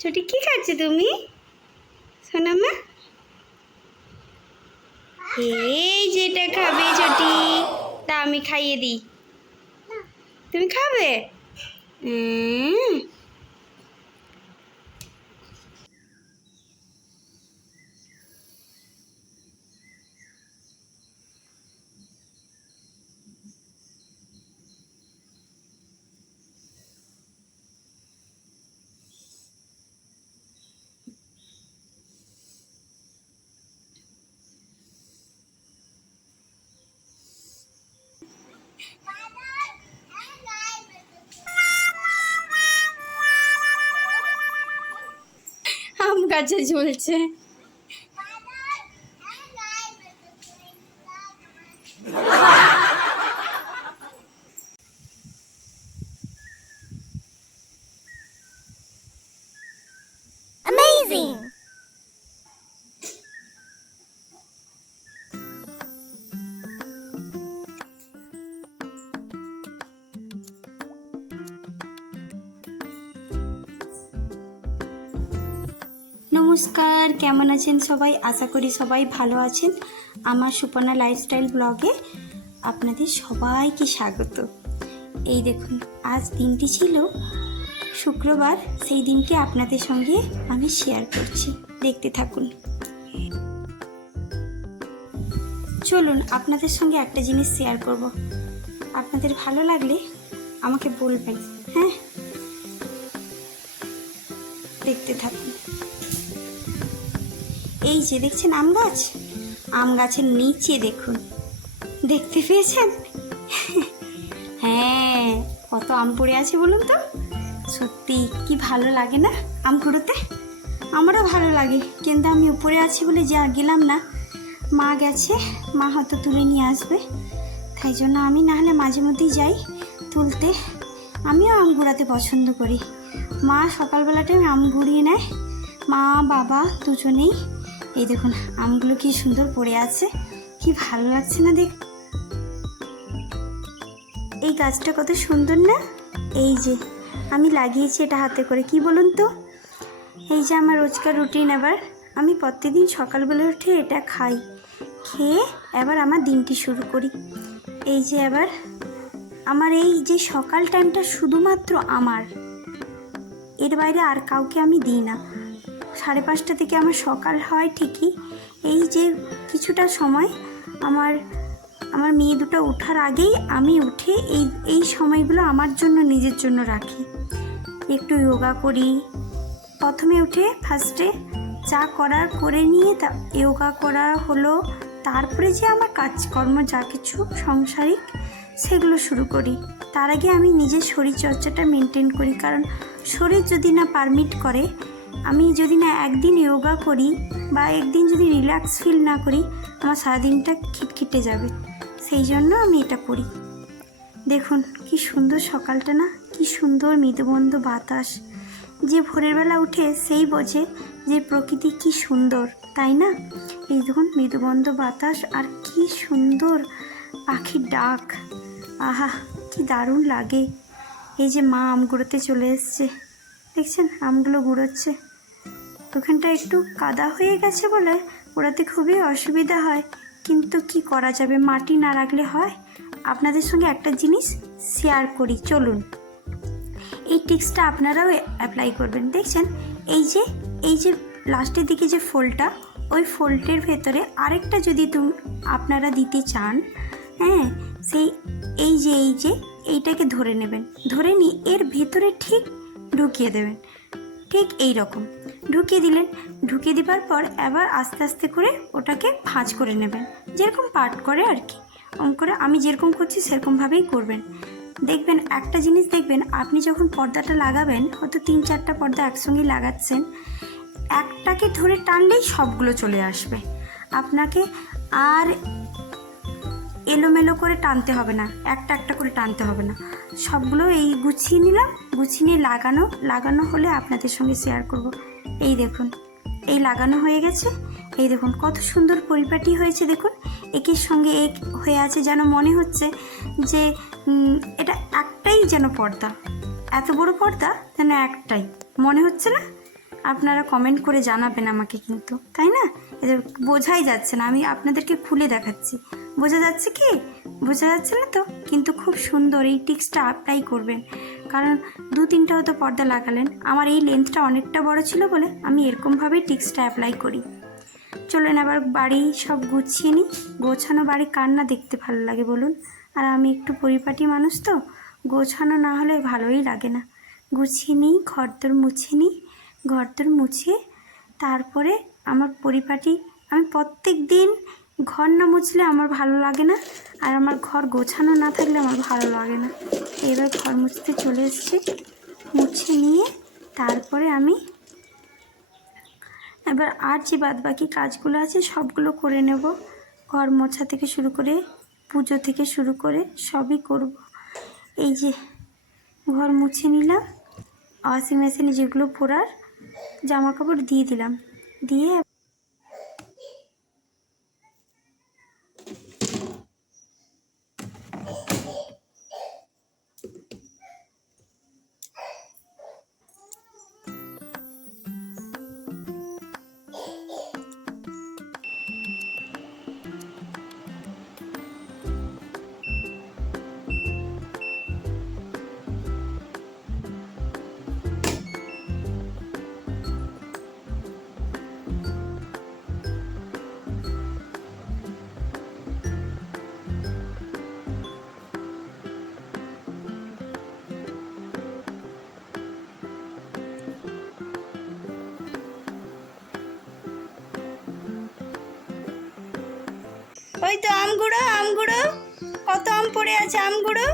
ছোটি কি খাচ্ছ তুমি? সোনামা এই যেটা খাবে ছোটি, তা আমি খাইয়ে দিই। তুমি খাবে? আম গাছে ঝুলছে। Amazing! নমস্কার, কেমন আছেন সবাই? আশা করি সবাই ভালো আছেন। আমার সুপর্ণা লাইফস্টাইল ব্লগে আপনাদের সবাইকে স্বাগত। এই দেখুন, আজ দিনটি ছিল শুক্রবার, সেই দিনকে আপনাদের সঙ্গে আমি শেয়ার করছি, দেখতে থাকুন। চলুন আপনাদের সঙ্গে একটা জিনিস শেয়ার করব, আপনাদের ভালো লাগলে আমাকে বলবেন। হ্যাঁ, দেখতে থাকুন। এই যে দেখছেন আম গাছ, আম গাছের নিচে দেখুন, দেখতে পেয়েছেন? হ্যাঁ, কত আম পড়ে আছে বলুন তো। সত্যি কি ভালো লাগে না আম কুড়োতে? আমারও ভালো লাগে, কিন্তু আমি উপরে আছি বলে যা গেলাম না। মা গেছে, মা হয়তো তুলে নিয়ে আসবে, তাই জন্য আমি না হলে মাঝে মধ্যেই যাই তুলতে। আমিও আম কুড়াতে পছন্দ করি। মা সকালবেলাটাই আম কুড়িয়ে নেয়, মা বাবা দুজনেই। এই দেখুন আমগুলো কি সুন্দর পড়ে আছে, কি ভালো লাগছে না দেখ। এই গাছটা কত সুন্দর না? এই যে আমি লাগিয়েছি এটা হাতে করে, কি বলুন তো? এই যে আমার রোজকার রুটিন। এবার আমি প্রত্যেকদিন সকালবেলা উঠে এটা খাই, খেয়ে এবার আমার দিনটি শুরু করি। এই যে এবার আমার এই যে সকাল টাইমটা শুধুমাত্র আমার, এর বাইরে আর কাউকে আমি দিই না। 5:30 থেকে আমার সকাল হয় ঠিকই, এই যে কিছুটা সময় আমার মেয়ে দুটো ওঠার আগেই আমি উঠে এই সময়গুলো আমার জন্য, নিজের জন্য রাখি। একটু যোগা করি, প্রথমে উঠে ফার্স্টে যা করার করে নিয়ে তা যোগা করা হলো, তারপরে যে আমার কাজকর্ম যা কিছু সংসারিক সেগুলো শুরু করি। তার আগে আমি নিজের শরীরচর্চাটা মেনটেন করি, কারণ শরীর যদি না পারমিট করে, আমি যদি না একদিন যোগা করি বা একদিন যদি রিল্যাক্স ফিল না করি, আমার সারাদিনটা খিটখিটে যাবে। সেই জন্য আমি এটা করি। দেখুন কি সুন্দর সকালটা না, কি সুন্দর মৃদুমন্দ বাতাস। যে ভোরের বেলা উঠে সেই বোঝে যে প্রকৃতি কি সুন্দর, তাই না? এই দেখুন মৃদুমন্দ বাতাস আর কি সুন্দর পাখির ডাক, আহা কি দারুণ লাগে। এই যে মা আম গুঁড়োতে চলে এসছে, দেখছেন আমগুলো গুঁড়োচ্ছে। ওখানটা একটু কাদা হয়ে গেছে বলে ওড়াতে খুবই অসুবিধা হয়, কিন্তু কি করা যাবে, মাটি না রাখলে হয়। আপনাদের সঙ্গে একটা জিনিস শেয়ার করি, চলুন। এই টিক্সটা আপনারাও অ্যাপ্লাই করবেন। দেখছেন এই যে লাস্টের দিকে যে ফোল্ডটা, ওই ফোল্ডের ভেতরে আরেকটা যদি আপনারা দিতে চান, হ্যাঁ, এই যে এইটাকে ধরে নেবেন, ধরে নিয়ে এর ভেতরে ঠিক ঢুকিয়ে দেবেন। ঠিক এই রকম ঢুকিয়ে দিলেন, ঢুকিয়ে দেওয়ার পর এবার আস্তে আস্তে করে ওটাকে ভাঁজ করে নেবেন, যেরকম পাট করে আর কি। করে আমি যেরকম করছি সেরকমভাবেই করবেন। দেখবেন একটা জিনিস, দেখবেন আপনি যখন পর্দাটা লাগাবেন, হয়তো 3-4টা পর্দা একসঙ্গেই লাগাচ্ছেন, একটাকে ধরে টানলেই সবগুলো চলে আসবে। আপনাকে আর এলোমেলো করে টানতে হবে না, একটা একটা করে টানতে হবে না, সবগুলো এই গুছিয়ে নিলাম। গুছিয়ে নিয়ে লাগানো হলে আপনাদের সঙ্গে শেয়ার করব। এই দেখুন এই লাগানো হয়ে গেছে। এই দেখুন কত সুন্দর পরিপাটি হয়েছে। দেখুন একের সঙ্গে এক হয়ে আছে, যেন মনে হচ্ছে যে এটা একটাই যেন পর্দা, এত বড় পর্দা যেন একটাই মনে হচ্ছে না? আপনারা কমেন্ট করে জানাবেন আমাকে কিন্তু, তাই না? এদের বোঝাই যাচ্ছে না, আমি আপনাদেরকে খুলে দেখাচ্ছি। বোঝা যাচ্ছে কি? বোঝা যাচ্ছে না তো? কিন্তু খুব সুন্দর, এই টিক্সটা অ্যাপ্লাই করবেন, কারণ 2-3টা হয়তো পর্দা লাগালেন। আমার এই লেন্থটা অনেকটা বড় ছিল বলে আমি এরকমভাবেই টিক্সটা অ্যাপ্লাই করি। চলুন আবার বাড়ি সব গুছিয়ে নিই। গোছানো বাড়ি কার না দেখতে ভালো লাগে বলুন? আর আমি একটু পরিপাটি মানুষ তো, গোছানো না হলে ভালোই লাগে না। গুছিয়ে নিই, ঘরদোর মুছে নিই। ঘরদোর মুছে তারপরে আমার পরিপাটি, আমি প্রত্যেক দিন ঘর না মুছলে আমার ভালো লাগে না, আর আমার ঘর গোছানো না থাকলে আমার ভালো লাগে না। এবার ঘর মুছতে চলে এসেছি। মুছে নিয়ে তারপরে আমি এবার আর যে বাদবাকি কাজগুলো আছে সবগুলো করে নেব। ঘর মোছা থেকে শুরু করে, পুজো থেকে শুরু করে সবই করব। এই যে ঘর মুছে নিলাম, ওয়াশিং মেশিনে যেগুলো পরার জামা কাপড় দিয়ে দিলাম, দিয়ে ওই তো আমগুঁড়ো, আমগুঁড়ো কত আম পড়ে আছে, আমগুঁড়ো।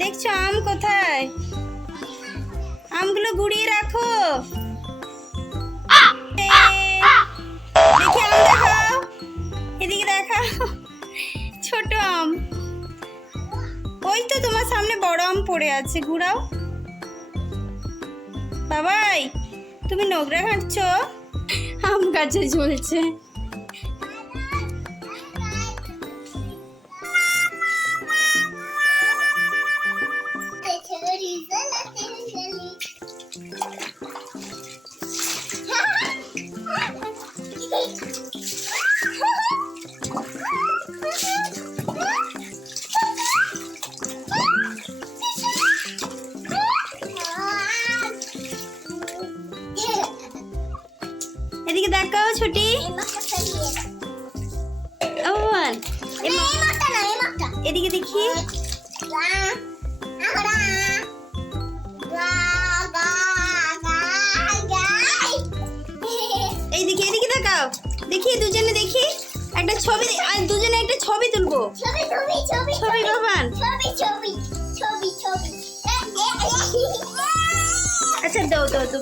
দেখছো আম কোথায়? আমগুলো গুঁড়িয়ে রাখো। দেখি আম দেখাও, এদিকে দেখাও। ছোট আম, ওই তো তোমার সামনে বড় আম পড়ে আছে, ঘুরাও। বাবাই তুমি নোংরা ঘাঁটছো, আম গাছে ঝুলছে। এদিকে দেখাও ছুটি। এদিকে দেখি, এইদিকে, এদিকে দেখাও, দেখি দুজনে, দেখি একটা ছবি, আর দুজনে একটা ছবি তুলবো। ছবি বাবান, আচ্ছা দাও দাও দাও।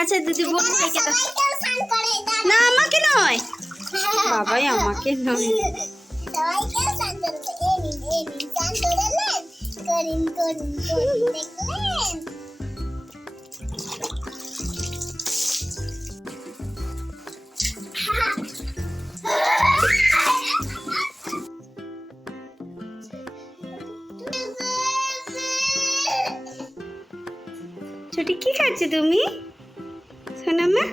আচ্ছা দিদি বলুন, না আমাকে নয়, বাবাই আমাকে নয়। ছোটি কি খাচ্ছ তুমি সোনামা?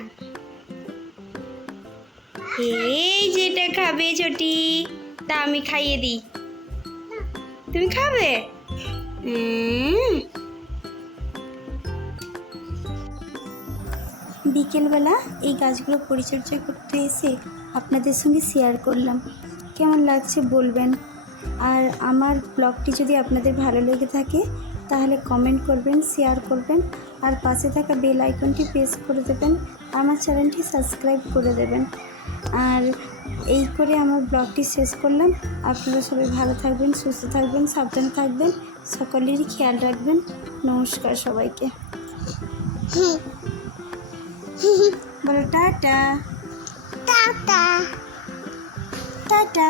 এই যেটা খাবে ছোটি, তা আমি খাইয়ে দিই, তুমি খাবে? বিকেলবেলা এই গাছগুলো পরিচর্যা করতে এসে আপনাদের সঙ্গে শেয়ার করলাম, কেমন লাগছে বলবেন। আর আমার ব্লগটি যদি আপনাদের ভালো লেগে থাকে তাহলে কমেন্ট করবেন, শেয়ার করবেন, আর পাশে থাকা বেল আইকনটি প্রেস করে দেবেন, আমার চ্যানেলটি সাবস্ক্রাইব করে দেবেন। আর এই করে আমার ব্লগটি শেষ করলাম। আপনারা সবাই ভালো থাকবেন, সুস্থ থাকবেন, সাবধানে থাকবেন, সকলেরই খেয়াল রাখবেন। নমস্কার সবাইকে, বলো টাটা। টাটা। টাটা।